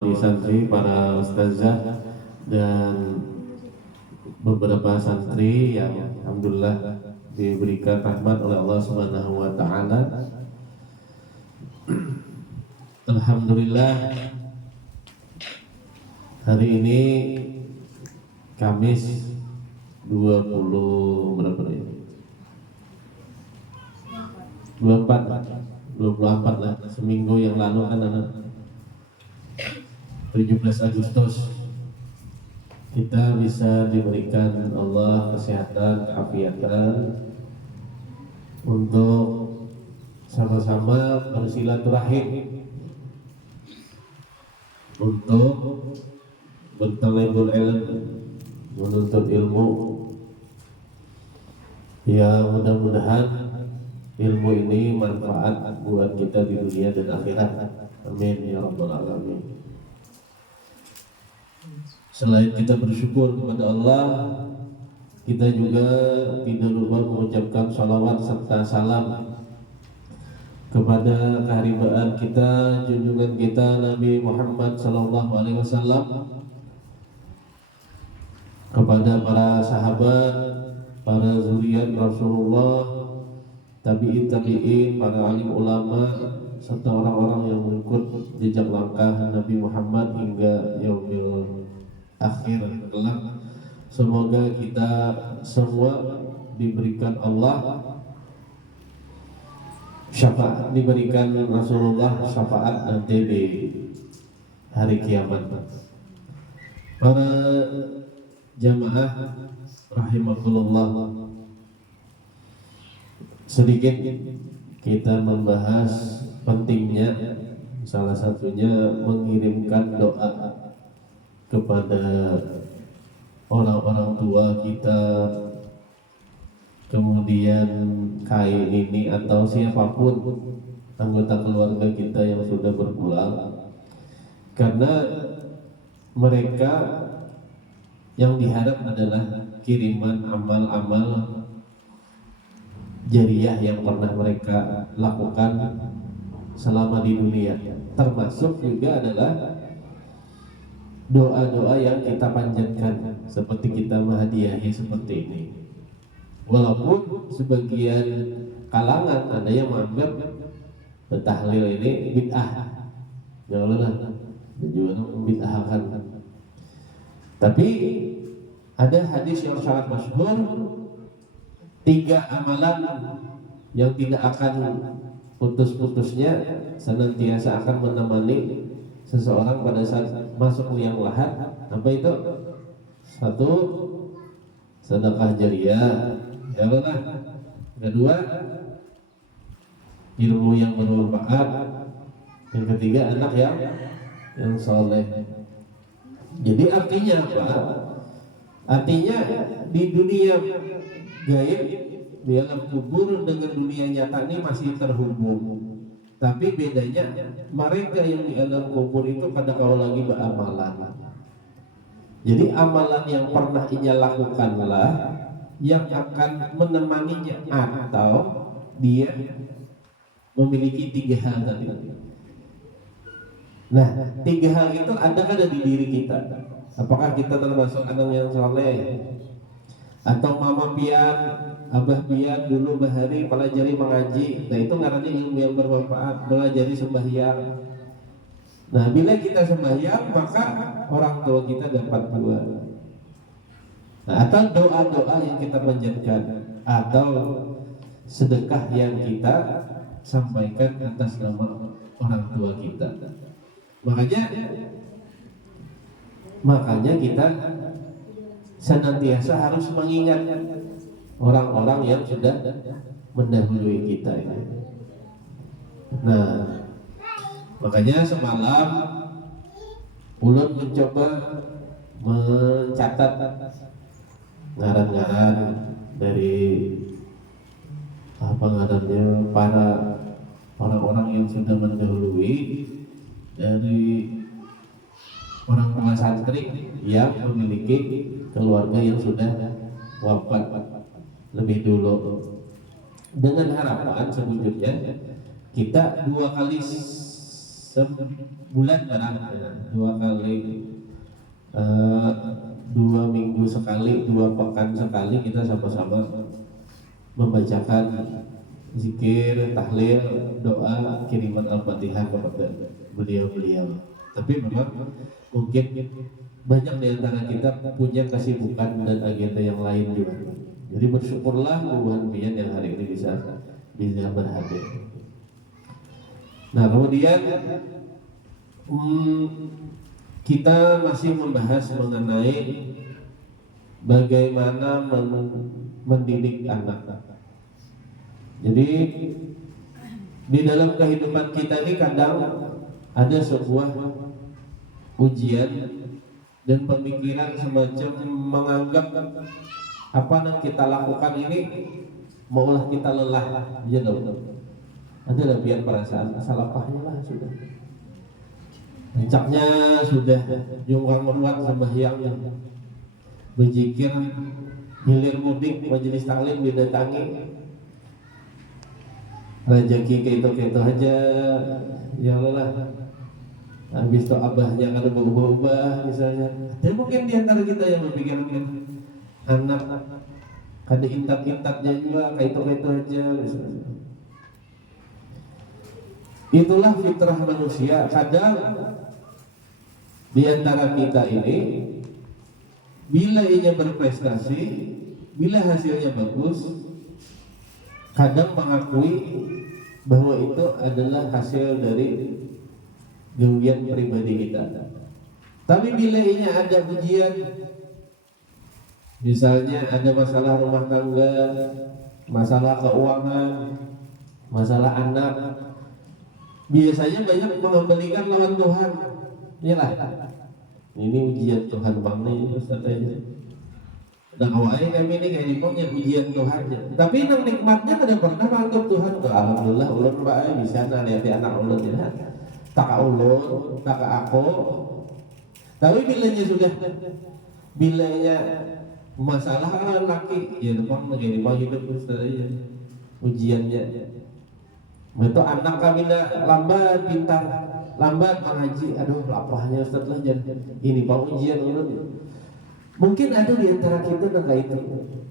di santri, para ustazah dan beberapa santri yang alhamdulillah diberikan rahmat oleh Allah Subhanahu wa taala. Alhamdulillah hari ini Kamis 20 berapa ya? 24 lah, seminggu yang lalu kan 17 Agustus kita bisa diberikan Allah kesehatan, keafiatan untuk sama-sama bersilaturahim, untuk bertalabul ilm, menuntut ilmu. Ya, mudah-mudahan ilmu ini manfaat buat kita di dunia dan akhirat. Amin ya rabbal alamin. Selain kita bersyukur kepada Allah, kita juga tidak lupa mengucapkan salawat serta salam kepada keharibaan kita, junjungan kita Nabi Muhammad sallallahu alaihi wasallam, kepada para sahabat, para zuriat Rasulullah, tabi'in, para alim ulama, serta orang-orang yang mengikut jejak langkah Nabi Muhammad hingga yaumil akhir kelak. Semoga kita semua diberikan Allah syafaat, diberikan Rasulullah syafaat nanti di hari kiamat. Para jamaah rahimakumullah, sedikit kita membahas pentingnya, salah satunya mengirimkan doa kepada orang-orang tua kita, kemudian kain ini atau siapapun anggota keluarga kita yang sudah berpulang, karena mereka yang diharap adalah kiriman amal-amal jariyah yang pernah mereka lakukan selama di dunia, termasuk juga adalah doa-doa yang kita panjatkan seperti kita menghadiahi seperti ini. Walaupun sebagian kalangan ada yang menganggap tahlil ini bid'ah, janganlah juga bid'ahkan. Tapi ada hadis yang sangat masyhur, 3 amalan yang tidak akan putus-putusnya senantiasa akan menemani seseorang pada saat masuk liang lahat. Apa itu? 1, sedekah jariyah, ya kan? 2, ilmu yang bermanfaat. Yang 3, anak yang soleh. Jadi artinya apa? Artinya di dunia gaib, di alam kubur dengan dunia nyata ini masih terhubung. Tapi bedanya mereka yang di alam kubur itu kadang-kadang lagi beramalan. Jadi amalan yang pernah ia lakukanlah yang akan menemaninya, atau dia memiliki 3 hal tadi. Nah, 3 hal itu ada di diri kita. Apakah kita termasuk anak yang soleh, atau mama pian, abah pian dulu bahari pelajari mengaji, nah itu ngarannya ilmu yang bermanfaat, pelajari sembahyang. Nah, bila kita sembahyang maka orang tua kita dapat 2. Nah, atau doa-doa yang kita panjatkan, atau sedekah yang kita sampaikan atas nama orang tua kita. Makanya kita senantiasa harus mengingat orang-orang yang sudah mendahului kita ini. Nah, makanya semalam ulun mencoba mencatat ngaran-ngaran dari ngarannya para orang-orang yang sudah mendahului, dari orang tua santri yang memiliki keluarga yang sudah wafat lebih dulu, dengan harapan sebetulnya kita 2 kali sebulan barang, ya, 2 kali, 2 minggu sekali, 2 pekan sekali kita sama-sama membacakan zikir, tahlil, doa, kiriman Al-Fatihah kepada beliau-beliau. Tapi memang mungkin banyak di antara kita punya kesibukan dan agenda yang lain juga. Jadi bersyukurlah Wuhan Pian yang hari ini bisa berhadir. Nah kemudian kita masih membahas mengenai bagaimana mendidik anak. Jadi di dalam kehidupan kita ini kadang ada sebuah ujian dan pemikiran semacam menganggap apa yang kita lakukan ini maulah kita lelah, gitu. Adalah biar perasaan salah pahnya lah sudah. Puncaknya sudah jungkang meruat sembahyang, berzikir, hilir mudik, majelis taklim didatangi, rezeki keito aja, ya Allah. Habis itu abahnya ada berubah-ubah misalnya. Dan mungkin di antara kita yang berpikiran anak ada intat-intatnya juga, keito aja misalnya. Itulah fitrah manusia. Kadang di antara kita ini bila ia berprestasi, bila hasilnya bagus, kadang mengakui bahwa itu adalah hasil dari gawian pribadi kita. Tapi bila ia ada ujian, misalnya ada masalah rumah tangga, masalah keuangan, masalah anak, biasanya banyak mengembalikan lawan Tuhan. Inilah, ini ujian Tuhan bang nih Ustaz aja. Nah awalnya kami ini kayak dipongnya ujian Tuhan. Tapi yang nikmatnya tidak pernah menganggap Tuhan. Alhamdulillah ulun bae bisa lihat anak ulun tidak. Tak ulun, tak aku. Tapi bilanya masalah laki, ya depan lagi hidup Ustaz aja. Ujiannya. Itu anak kami lambat pintar, lambat mengaji. Aduh lapahnya Ustaz lah ini pak ujian ulun. Mungkin ada di antara kita yang itu,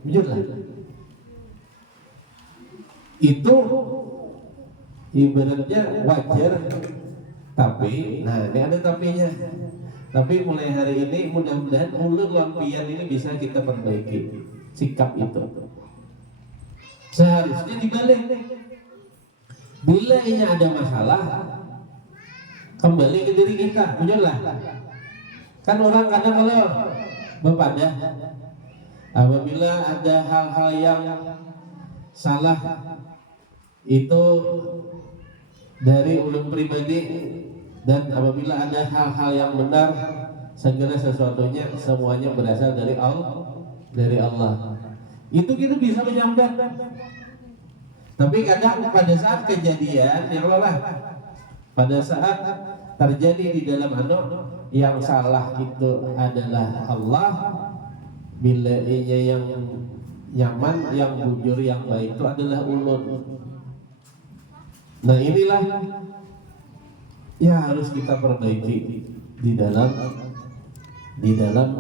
jujur lah. Itu ibaratnya wajar, tapi, nah ini ada tapinya. Tapi mulai hari ini mudah-mudahan ulun lampian ini bisa kita perbaiki sikap itu. Seharusnya dibalik. Bila ini ada masalah, kembali ke diri kita, jujur lah. Kan orang kadang kalau bepadah apabila ada hal-hal yang salah itu dari ulun pribadi, dan apabila ada hal-hal yang benar segala sesuatunya semuanya berasal dari Allah. Itu kita bisa menyambat. Tapi kadang pada saat kejadian yang lelah, pada saat terjadi di dalam yang salah itu adalah Allah, bila ia yang nyaman, yang bujur, yang baik itu adalah ulun. Nah inilah yang harus kita perbaiki di dalam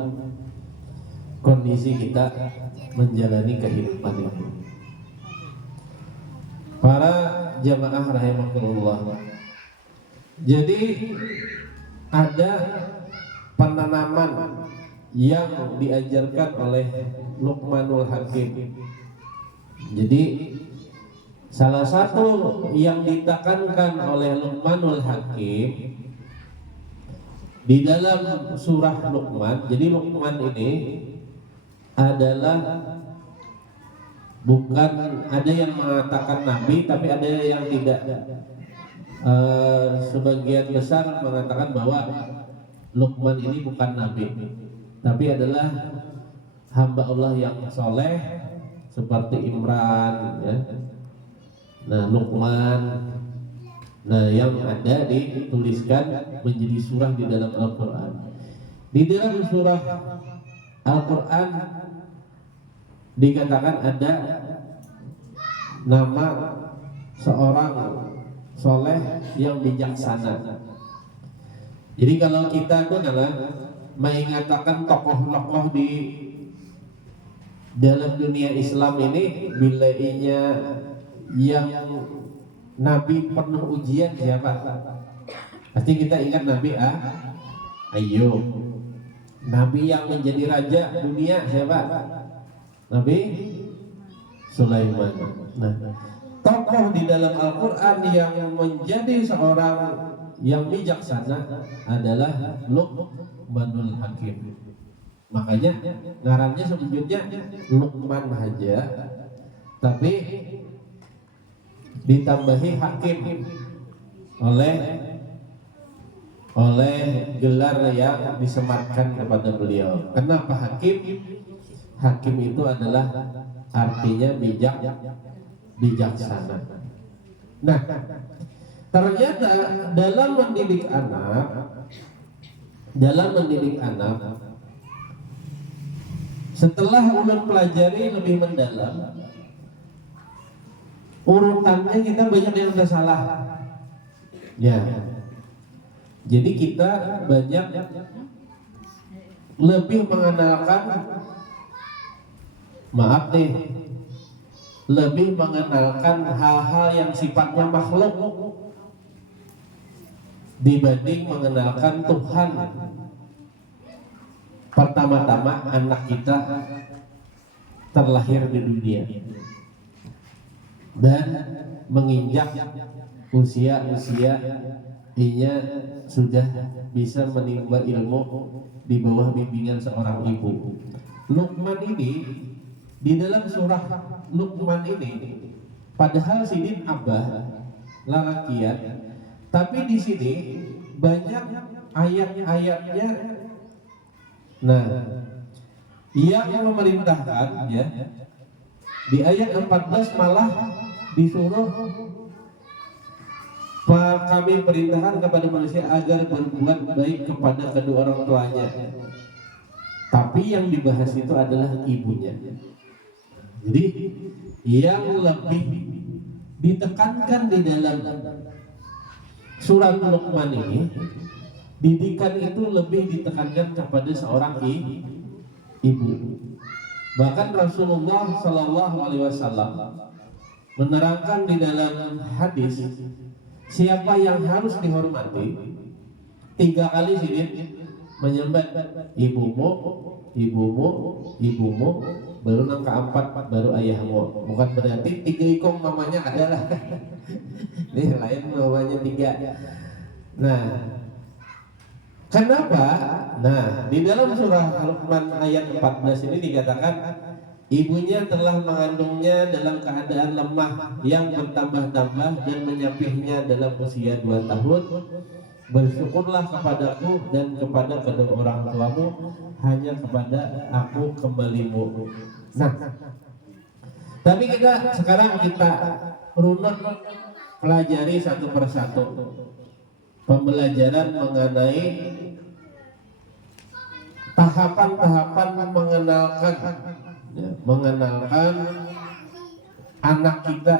kondisi kita menjalani kehidupan ini. Para jamaah rahimakumullah. Jadi ada penanaman yang diajarkan oleh Luqmanul Hakim. Jadi salah satu yang ditekankan oleh Luqmanul Hakim di dalam surah Luqman. Jadi Luqman ini adalah bukan, ada yang mengatakan nabi, tapi ada yang tidak. Sebagian besar mengatakan bahwa Luqman ini bukan nabi, tapi adalah hamba Allah yang soleh seperti Imran, ya. Nah Luqman, nah yang ada dituliskan menjadi surah di dalam Al-Quran. Di dalam surah Al-Quran dikatakan ada nama seorang soleh yang bijaksana. Jadi kalau kita itu adalah mengatakan tokoh-tokoh di dalam dunia Islam ini, bilainya yang Nabi penuh ujian siapa? Pasti kita ingat Nabi Ayub. Nabi yang menjadi raja dunia siapa? Nabi Sulaiman. Nah, tokoh di dalam Al-Quran yang menjadi seorang yang bijaksana adalah Luqmanul Hakim. Makanya ngarannya selanjutnya Luqman aja, tapi ditambahi Hakim oleh gelar yang disematkan kepada beliau. Kenapa Hakim? Hakim itu adalah artinya bijaksana. Nah, ternyata dalam mendidik anak, setelah ulun pelajari lebih mendalam, urutannya kita banyak yang sudah salah. Ya. Jadi kita banyak lebih mengenalkan, lebih mengenalkan hal-hal yang sifatnya makhluk dibanding mengenalkan Tuhan. Pertama-tama anak kita terlahir di dunia dan menginjak usia dia sudah bisa menimba ilmu di bawah bimbingan seorang ibu. Luqman ini di dalam surah Luqman ini padahal sidin abah lalakian, tapi di sini banyak ayat-ayatnya. Nah, yang memerintahkan ya di ayat 14 malah disuruh kami perintahkan kepada manusia agar berbuat baik kepada kedua orang tuanya. Tapi yang dibahas itu adalah ibunya. Jadi yang lebih ditekankan di dalam surat Luqman ini, didikan itu lebih ditekankan kepada seorang ibu. Bahkan Rasulullah Shallallahu Alaihi Wasallam menerangkan di dalam hadis, siapa yang harus dihormati 3 kali sidin menyembah ibumu, baru yang keempat baru ayahmu. Bukan berarti 3 ikong mamanya adalah ini lain mamanya 3. Nah, kenapa? Nah, di dalam surah Luqman ayat 14 ini dikatakan ibunya telah mengandungnya dalam keadaan lemah yang bertambah-tambah dan menyapihnya dalam usia 2 tahun. Bersyukurlah kepadaku dan kepada kedua orang tuamu, hanya kepada aku kembalimu. Nah, tapi sekarang kita runut pelajari satu persatu pembelajaran mengenai tahapan-tahapan mengenalkan anak kita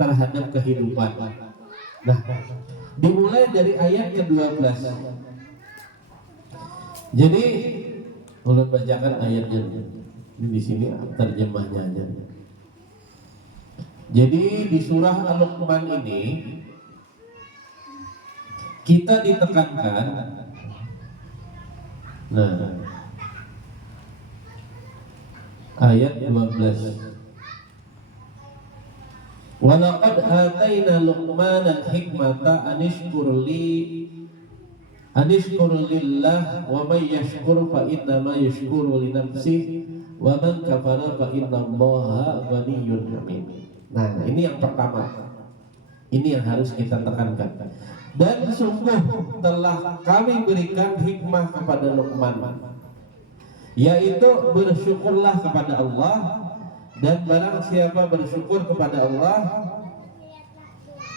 terhadap kehidupan. Nah, dimulai dari ayat ke-12. Jadi ulun bacakan ayatnya. Ini di sini terjemahnya aja. Jadi di surah Al-Luqman ini kita ditekankan. Nah, ayat 12. Walaqad atayna Luqmanal hikmata anishkur lillah wa may yashkur fa innama yashkuru li nafsihi wa man kafara fa innallaha ghaniyyun hamid. Nah, ini yang pertama. Ini yang harus kita tekankan. Dan sungguh telah kami berikan hikmah kepada Luqman, yaitu bersyukurlah kepada Allah, dan barang siapa bersyukur kepada Allah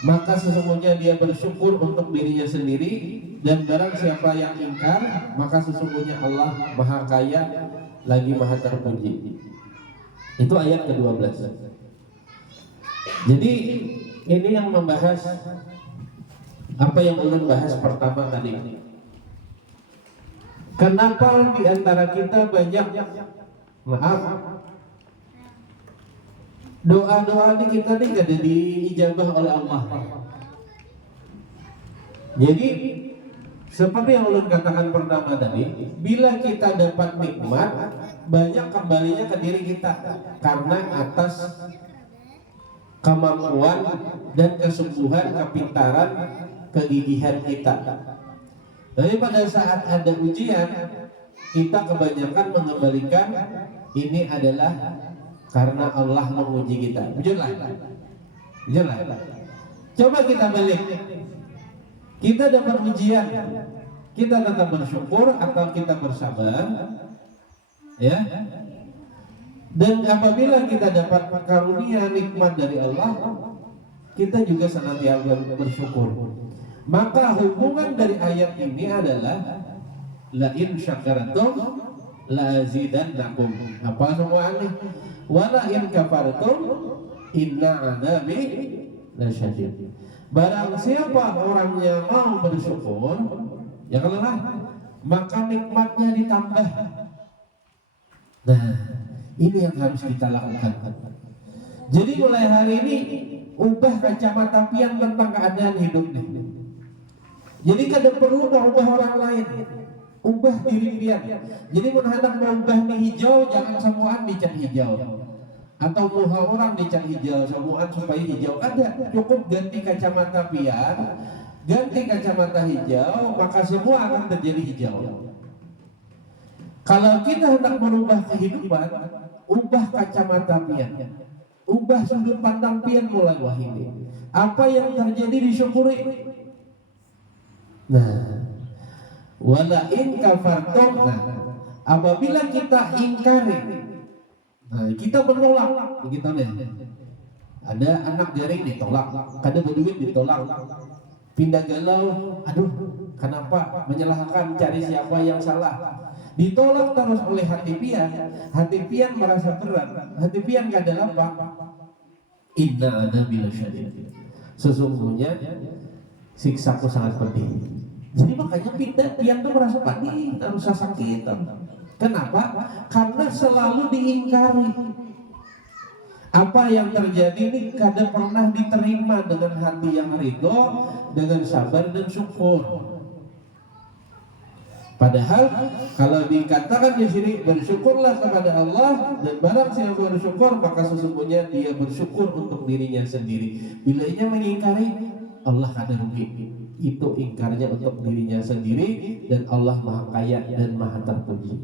maka sesungguhnya dia bersyukur untuk dirinya sendiri, dan barang siapa yang ingkar maka sesungguhnya Allah maha kaya lagi maha terpuji. Itu ayat ke-12. Jadi ini yang membahas apa yang ulun bahas pertama tadi. Kenapa di antara kita banyak, maaf, doa-doa ini kita nih gak ada diijabah oleh Allah. Jadi seperti yang ulun katakan pertama tadi, bila kita dapat nikmat, banyak kembalinya ke diri kita karena atas kemampuan dan kesungguhan, kepintaran, kegigihan kita. Tapi pada saat ada ujian, kita kebanyakan mengembalikan ini adalah karena Allah menguji kita. Jujurlah. Coba kita balik. Kita dapat ujian, kita tetap bersyukur atau kita bersabar, ya. Dan apabila kita dapat karunia nikmat dari Allah, kita juga senantiasa bersyukur. Maka hubungan dari ayat ini adalah la in syakartum la azidannakum. Apa semua ini? Wa la in kafartum inna adzabi lasyadid. Barang siapa orang yang mau bersyukur, ya janganlah, maka nikmatnya ditambah. Nah, ini yang harus kita lakukan. Jadi mulai hari ini ubah kacamata pian tentang keadaan hidup nih. Jadi kada perlu ubah orang lain, ubah diri pian. Jadi menghadap mau ubah nih hijau, jangan semuaan dicat hijau. Atau muha orang dicat hijau, semuaan supaya hijau. Ada, cukup ganti kacamata pian, ganti kacamata hijau, maka semua akan terjadi hijau. Kalau kita hendak merubah kehidupan, ubah kacamata pian, ubah sudut pandang pian mulai wahini. Apa yang terjadi disyukuri. Nah, wala in kafartum. Nah, apabila kita ingkari, nah, kita menolak, begitu nih. Ada anak jaring ditolak, kada berduit ditolak, pindah galau, aduh, kenapa menyalahkan, cari siapa yang salah, ditolak terus oleh hati pian merasa berat, hati pian kada lapang. Inna adzabi lasyadid. Sesungguhnya siksaku sangat pedih. Jadi makanya pian tuh merasa pedih, merasa sakit. Kenapa? Karena selalu diingkari. Apa yang terjadi ini kadang pernah diterima dengan hati yang ridho, dengan sabar dan syukur. Padahal kalau dikatakan di sini bersyukurlah kepada Allah, dan barang siapa bersyukur maka sesungguhnya dia bersyukur untuk dirinya sendiri. Bila ia mengingkari, Allah kada rugi. Itu ingkarnya untuk dirinya sendiri, dan Allah Maha Kaya dan Maha Terpuji.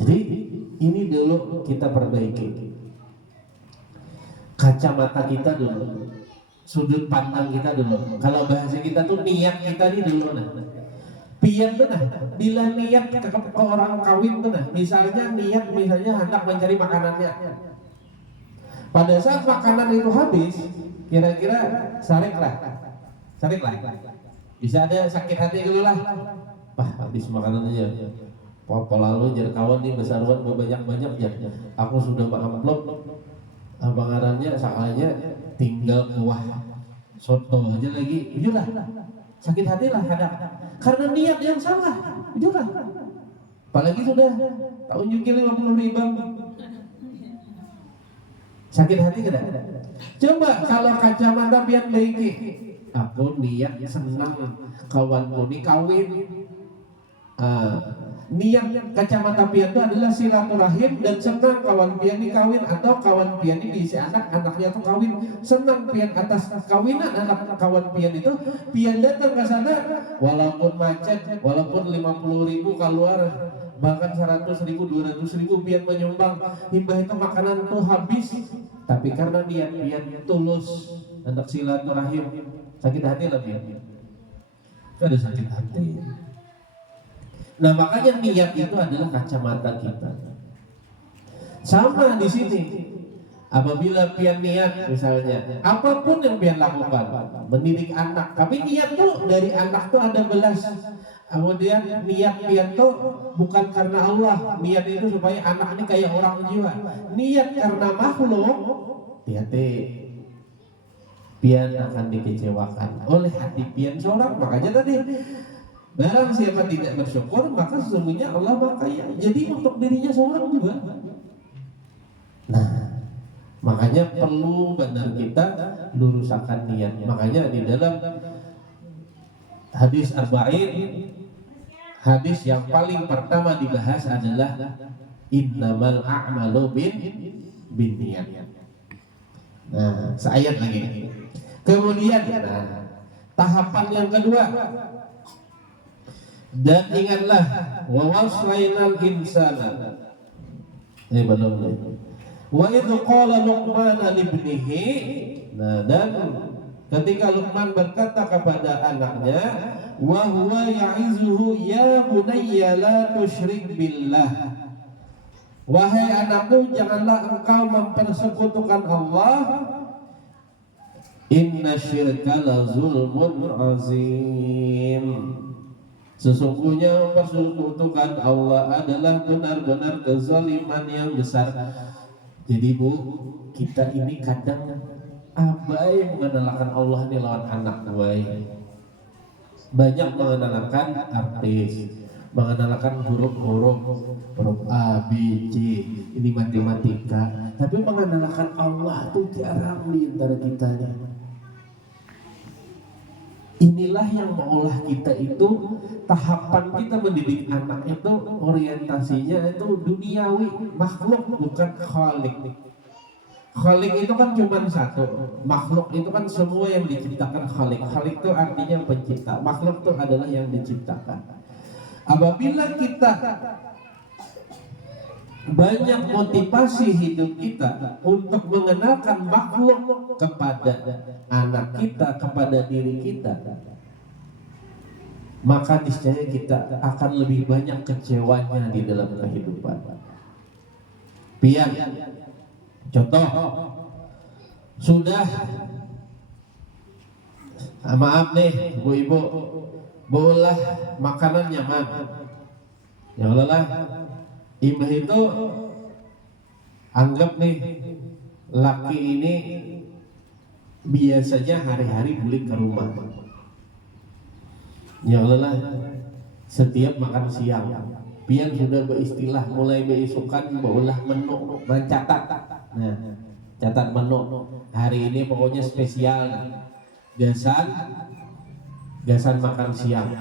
Jadi ini dulu kita perbaiki kacamata kita dulu, sudut pandang kita dulu. Kalau bahasa kita tuh niat kita nih dulu. Nah, pian tuh nah, bila niat ke orang kawin tuh nah, misalnya niat hendak mencari makanannya. Pada saat makanan itu habis, kira-kira sarik lah. Bisa ada sakit hati dulu lah. Habis makanan aja. Pola lalu jar kawan nih besaruan banyak ya. Aku sudah mengamplop bangarannya, soalnya tinggal kuah soto aja lagi. Jujurlah, sakit hati lah kadang. Karena niat yang salah. Jujurlah. Apalagi sudah tak unjukin 50 ribu. Sakit hati kada? Coba kalau kacamata pian baiki. Aku niat senang kawanku ini kawin. Niat kacamata pian itu adalah silaturahim dan senang kawan pian ini kawin, atau kawan pian ini diisi anaknya tuh kawin, senang pian atas kawinan anak kawan pian itu. Pian datang ke sana walaupun macet, walaupun 50 ribu keluar, bahkan 100 ribu, 200 ribu pian menyumbang, hibah itu makanan tuh habis, tapi karena niat pian tulus hendak silaturahim, sakit hati lah pian. Ada sakit hati. Nah, makanya niat itu adalah kacamata kita. Sama di sini. Apabila pian niat misalnya, apapun yang pian lakukan, mendidik anak, tapi niat tuh dari anak tuh ada belas. Kemudian niat pian tuh bukan karena Allah, niat itu supaya anak ini kayak orang jiwa. Niat karena makhluk, hati-hati. Pian akan dikecewakan oleh hati pian seorang. Makanya tadi Barang siapa tidak bersyukur, maka sesungguhnya Allah Maha Kaya. Jadi untuk dirinya seorang juga. Nah, makanya perlu benar kita luruskan niat. Makanya di dalam hadis arba'in, hadis yang paling pertama dibahas adalah innamal a'malu bin niat. Nah, seayat lagi. Kemudian, tahapan yang kedua, dan ingatlah wa wasainal insana. Belum. Wa idh qala Luqman libnihi. Nah, dan ketika Luqman berkata kepada anaknya, wa huwa ya'izuhu ya bunayya la tusyrik billah. Wahai anakku, janganlah engkau mempersekutukan Allah. Inna syirka la zulmun azim. Sesungguhnya mempersekutukan Allah adalah benar-benar kezaliman yang besar. Jadi Bu, kita ini kadang abai mengenalkan Allah ini lawan anak gue. Banyak mengenalkan artis, mengenalkan huruf-huruf A, B, C, ini matematika. Tapi mengenalkan Allah itu jarang di antara kita nih. Inilah yang mengolah kita itu, tahapan kita mendidik anak itu orientasinya itu duniawi, makhluk bukan khalik. Khalik itu kan cuma satu, makhluk itu kan semua yang diciptakan khalik. Khalik itu artinya pencipta, makhluk itu adalah yang diciptakan. Apabila kita banyak motivasi hidup kita untuk mengenalkan makhluk kepada anak kita, kepada diri kita, maka niscaya kita akan lebih banyak kecewanya di dalam kehidupan. Pian, contoh, sudah maaf nih ibu-ibu, boleh makanan nyaman, ya Allah lah. Imah itu anggap nih, laki ini biasanya hari-hari balik ke rumah. Ya Allah lah, setiap makan siang pian sudah beristilah mulai beisukan baulah menu mencatat. Nah, catat menu hari ini pokoknya spesial gasan makan siang.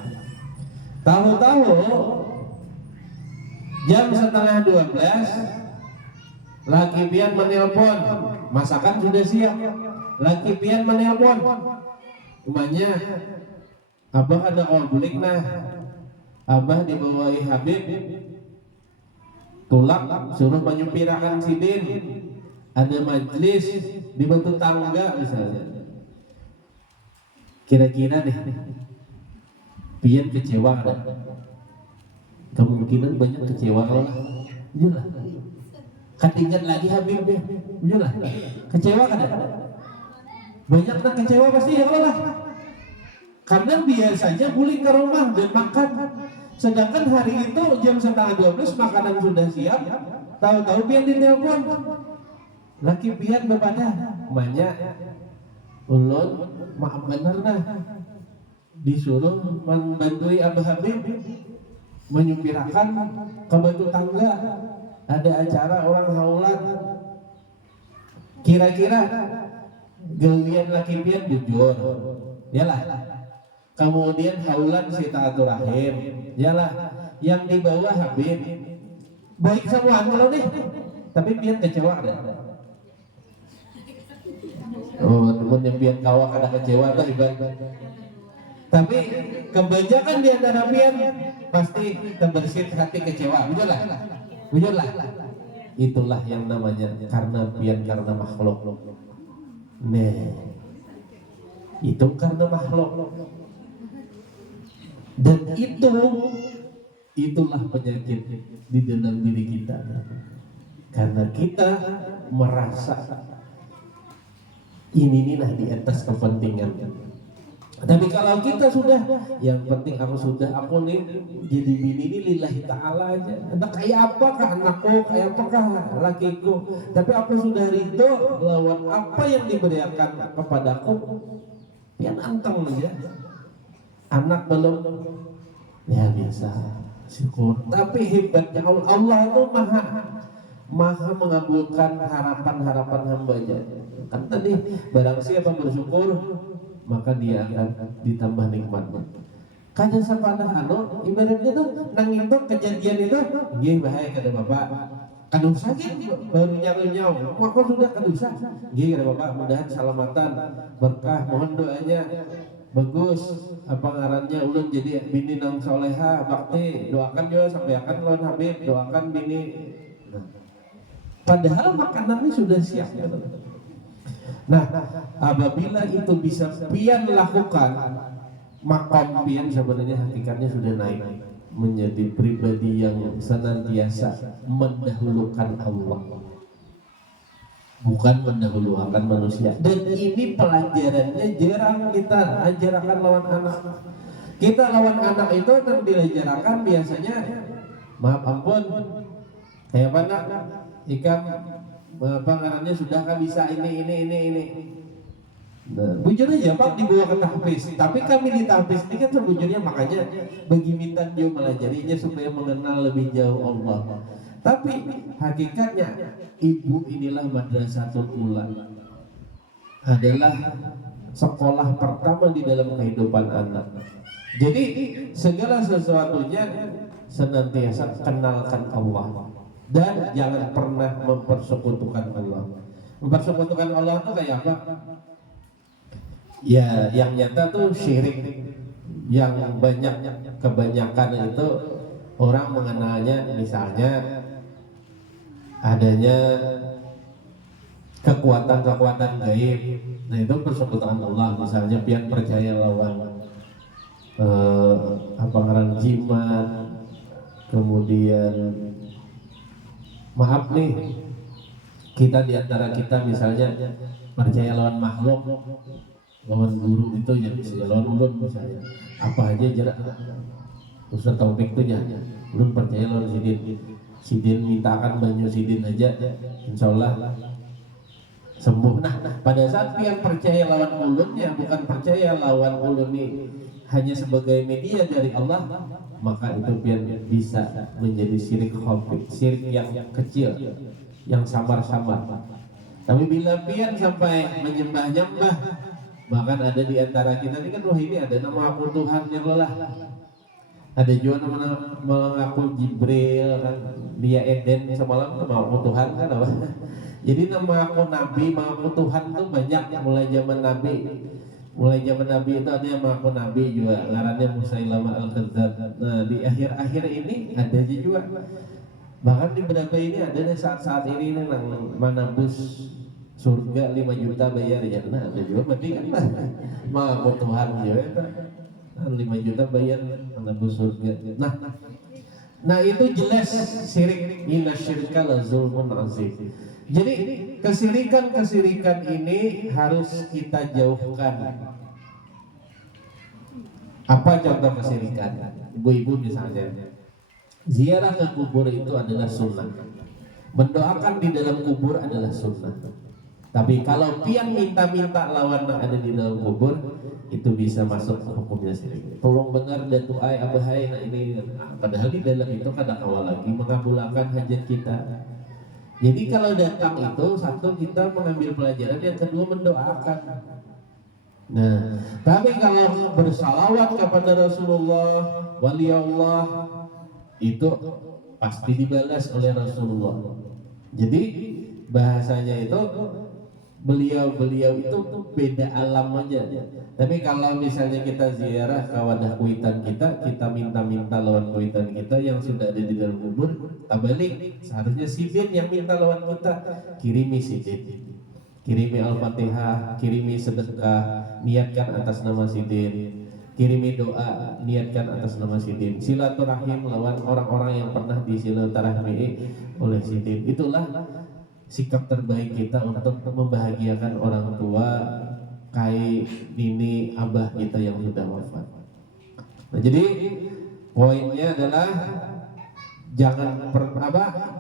Tahu-tahu jam 11:30 laki pian menelpon, masakan sudah siap. Laki pian menelpon, umanya abah ada konflik nah, abah dibawai Habib tulak suruh menyupirakan sidin, ada majelis di batu tangga misalnya. Kira-kira deh pian kecewa kan? Kemungkinan banyak kecewa lah. Iyalah. Ketinggat lagi Habib ya. Iyalah. Kecewa kan? Banyak kan kecewa pasti ya Allah. Karena biasanya pulang ke rumah dan makan. Sedangkan hari itu jam 11:30 makanan sudah siap. Tahu-tahu pian ditelepon. Laki pian bepada, "Banyak ulun maaf bener nah. Disuruh membantui Abah Habib menyupirakan ke batu tangga, ada acara orang haulan. Kira-kira galian laki pian jujur, yalah. Kemudian haulan silaturahim, yalah. Yang di bawah Habib baik semua kalau nih, tapi pian kecewa deh. Oh, temen yang pian kawak ada kecewa tadi bang. Tapi kebanyakan di antara pian pasti terbersit hati kecewa, bujurlah. Itulah yang namanya karena pian, karena makhluk. Nah, itu karena makhluk. Dan itulah penyakit di dalam diri kita. Karena kita merasa ini lah di atas kepentingan. Tapi kalau kita sudah, yang penting aku nih jadi bini ini lillahi ta'ala aja. Entah kayak apakah anakku, kayak apakah lakiku, tapi aku sudah ridho lawan apa yang diberikan kepadaku. Pian anteng aja. Anak belum Ya biasa, syukur. Tapi hebatnya Allah itu maha mengabulkan harapan-harapan hambanya. Kan tadi barang siapa bersyukur maka dia akan ditambah nikmatnya. Kada sapadah ibaratnya tuh nang itu kejadian itu nggih bahaya kata Bapak. Kadusa baru nyaru maka sudah kadusa. Nggih kata Bapak, mudahan selamatan berkah, mohon doanya bagus apa ngarannya ulun jadi bini nang soleha bakti, doakan juga sampai akan lawan Habib, doakan bini. Nah, padahal makanannya sudah siap. Nah, apabila itu bisa pian lakukan, maka pian sebenarnya hakikatnya sudah naik menjadi pribadi yang senantiasa mendahulukan Allah, bukan mendahulukan manusia. Dan ini pelajarannya jarang kita ajarkan lawan anak. Kita lawan anak itu yang diajarkan biasanya, maaf ampun, kayak mana ikan pengarannya sudah kan bisa ini. Nah, bujurnya ya Pak dibawa ke tahfiz, tapi kami di tahfiz ini kan sebujurnya makanya bagi minta dia melajarinya supaya mengenal lebih jauh Allah. Tapi hakikatnya ibu inilah madrasatul ula, adalah sekolah pertama di dalam kehidupan anak. Jadi segala sesuatunya senantiasa kenalkan Allah dan jangan pernah mempersekutukan Allah. Mempersekutukan Allah itu kayak apa? Ya, yang nyata tuh syirik. Yang kebanyakan itu orang mengenalnya misalnya adanya kekuatan-kekuatan gaib. Nah itu persekutuan Allah. Misalnya pian percaya lawan apa ngaran jimat, kemudian maaf nih, kita diantara kita misalnya percaya lawan makhluk, lawan guru itu ya bisa lawan ulun misalnya apa aja jarak Ustaz Taufik itu ya ulun percaya lawan sidin mintakan banyu sidin aja insya Allah sembuh. Nah pada saat yang percaya lawan ulun ya bukan percaya lawan ulun ini hanya sebagai media dari Allah, maka itu pian bisa menjadi syirik khafif, syirik yang kecil, yang samar-samar. Tapi bila pian sampai menyembah-nyembah, bahkan ada di antara kita ini kan, wah ini ada nama aku Tuhannya lah, ada juga nama mengaku Jibril kan, dia Eden semalam nama aku Tuhan kan apa. Jadi nama aku Nabi, nama aku Tuhan tuh banyak mulai zaman Nabi itu ada yang mengaku Nabi juga, ngarannya Musailamah Al-Kadzdzab. Nah di akhir-akhir ini ada juga, bahkan di beberapa ini ada saat-saat ini nang menembus surga 5 juta bayar ya. Nah ada juga berarti kan mengaku Tuhan juga 5 juta bayar menembus surga. Nah itu jelas syirik. Inasyirka la zulmun azim. Jadi kesirikan ini harus kita jauhkan. Apa contoh kesirikan? Ibu-ibu misalnya, ziarah ke kubur itu adalah sunnah. Mendoakan di dalam kubur adalah sunnah. Tapi kalau pian minta-minta lawan yang ada di dalam kubur, itu bisa masuk hukumnya syirik. Tolong benar dan doai abahai. Nah ini padahal di dalam itu kadang awal lagi mengabulkan hajat kita. Jadi kalau datang itu satu kita mengambil pelajaran, yang kedua mendoakan. Nah, tapi kalau bersalawat kepada Rasulullah, wali Allah, itu pasti dibalas oleh Rasulullah. Jadi bahasanya itu beliau itu beda alam aja. Tapi kalau misalnya kita ziarah ke wadah kuitan kita minta-minta lawan kuitan kita yang sudah ada di dalam kubur, tabalik seharusnya sidin yang minta lawan kita, kirimi sidin, kirimi al-fatihah, kirimi sedekah, niatkan atas nama sidin, kirimi doa, niatkan atas nama sidin, silaturahim lawan orang-orang yang pernah disilaturahmi oleh sidin. Itulah sikap terbaik kita untuk membahagiakan orang tua, kai, nini, abah kita yang sudah wafat. Nah, jadi poinnya adalah jangan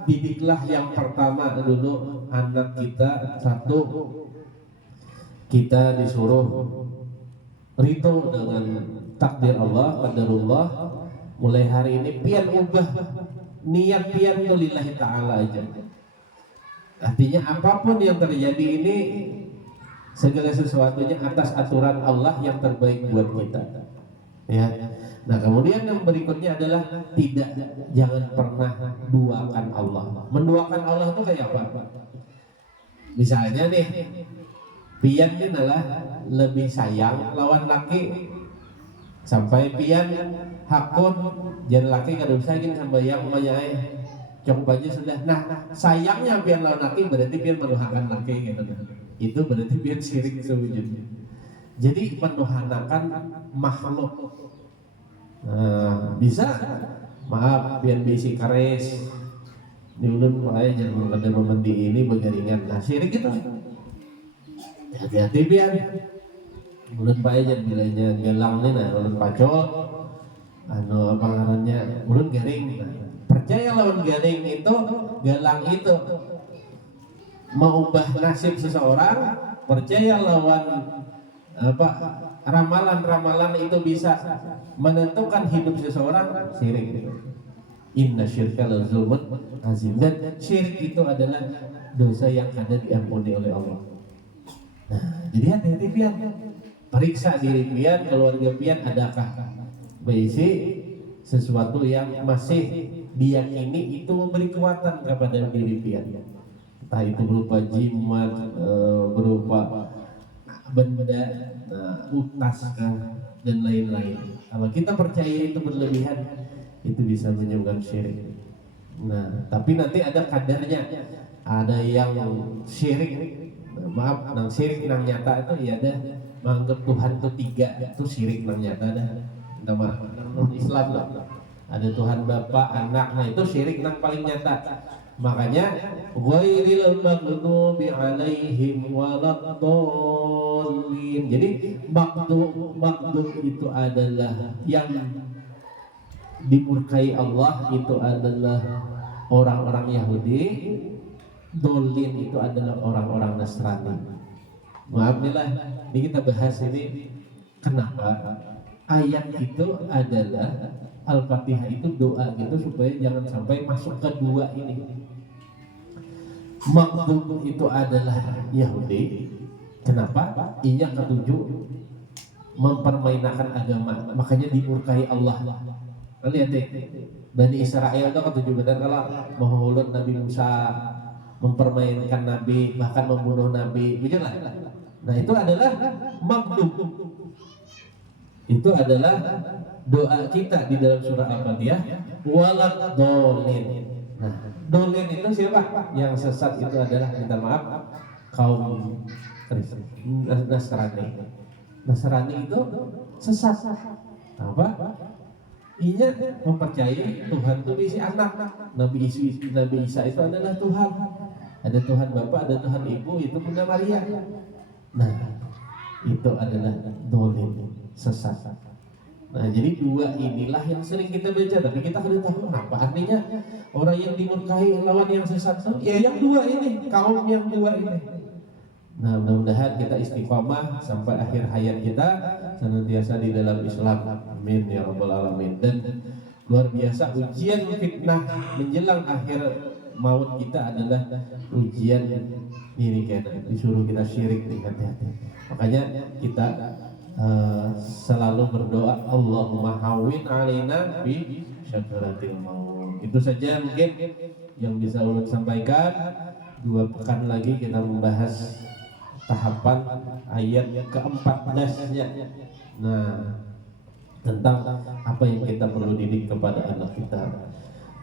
didiklah yang pertama dulu anak kita. Satu, kita disuruh ridho dengan takdir Allah, qadarullah, mulai hari ini pian ubah niat pian tuh lillahi ta'ala aja. Artinya apapun yang terjadi ini segala sesuatunya atas aturan Allah yang terbaik buat kita. Ya. Nah, kemudian yang berikutnya adalah jangan pernah duakan Allah. Menduakan Allah itu kayak apa? Misalnya nih, pian ini adalah lebih sayang lawan laki sampai pian hakun jangan laki kada usah gini sampai yang mayai cok baju sudah. Nah, sayangnya pian lawan laki berarti pian menuhankan laki gitu. Itu berarti pian syirik sewujudnya. Jadi menuhankan makhluk. Bisa maaf pian bisi kares di ulun makanya jangan ada memendi ini begaringan. Nah, syirik itu hati-hati pian ulun pae jangan bilanya gelang nih, nah ulun pacol apa ngarannya ulun garing. Nah, percaya lawan garing itu gelang itu mengubah nasib seseorang, percaya lawan apa ramalan-ramalan itu bisa menentukan hidup seseorang, syirik. Inna syirka la zulmun azim. Dan syirik itu adalah dosa yang ada diampuni oleh Allah. Nah, jadi hati-hati pian. Periksa diri pian, keluarga pian, adakah berisi sesuatu yang masih diyakini itu memberi kekuatan kepada diri pian. Entah itu berupa jimat, berupa benda, utas dan lain-lain. Kalau kita percaya itu berlebihan, itu bisa menyebabkan syirik. Nah, tapi nanti ada kadarnya. Ada yang syirik, maaf, nang syirik nang nyata itu ya ada menganggap Tuhan itu tiga, itu syirik nang nyata dah. Nama Islam lah. Ada Tuhan Bapa, Anak, nah itu syirik nang paling nyata. Makanya ghairil maghdubi alaihim waladdallin. Jadi maghdub itu adalah yang dimurkai Allah, itu adalah orang-orang Yahudi. Dolin itu adalah orang-orang Nasrani. Maaf nih lah, ini kita bahas ini kenapa ayat itu adalah Al-Fatihah itu doa gitu supaya jangan sampai masuk ke dua ini. Maghdub itu adalah Yahudi. Kenapa? Inya ketujuh mempermainkan agama, makanya dimurkai Allah. Lihat deh, Bani Israel itu ketujuh benar kalau menghulur Nabi Musa, mempermainkan Nabi, bahkan membunuh Nabi, begitu lah. Nah, itu adalah maghdub. Itu adalah doa kita di dalam surah Al-Fatihah, waladdallin. Nah, dolin itu siapa? Yang sesat itu adalah, minta maaf, kaum Kristen, Nasrani. Nasrani itu sesat. Apa? Inya mempercayai Tuhan itu diisi anak. Nabi Isa itu adalah Tuhan. Ada Tuhan Bapa, ada Tuhan Ibu, itu Bunda Maria. Nah, itu adalah dolin, sesat. Nah, jadi dua inilah yang sering kita baca, tapi kita tidak tahu apa artinya orang yang dimurkai lawan yang sesat. Ya yang dua ini, kaum yang dua ini. Nah, mudah-mudahan kita istiqomah sampai akhir hayat kita senantiasa di dalam Islam. Amin ya rabbal alamin. Dan luar biasa ujian fitnah menjelang akhir maut kita adalah ujian ini kayak disuruh kita syirik, hati-hati. Makanya kita selalu berdoa, Allahumma hawwin alaina bi syakaratil maut. Itu saja mungkin yang bisa ulun sampaikan. 2 pekan lagi kita membahas tahapan ayat ke-14-nya. Nah, tentang apa yang kita perlu didik kepada anak kita.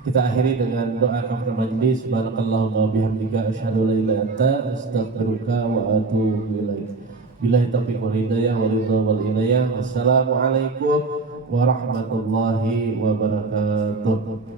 Kita akhiri dengan doa kafaratul majlis. Subhanakallahumma bihamdika asyhadu an la ilaha illa anta astaghfiruka wa atubu ilaik. Billahi taufiq wal hidayah wal ridha wal inayah. Wassalamualaikum warahmatullahi wabarakatuh.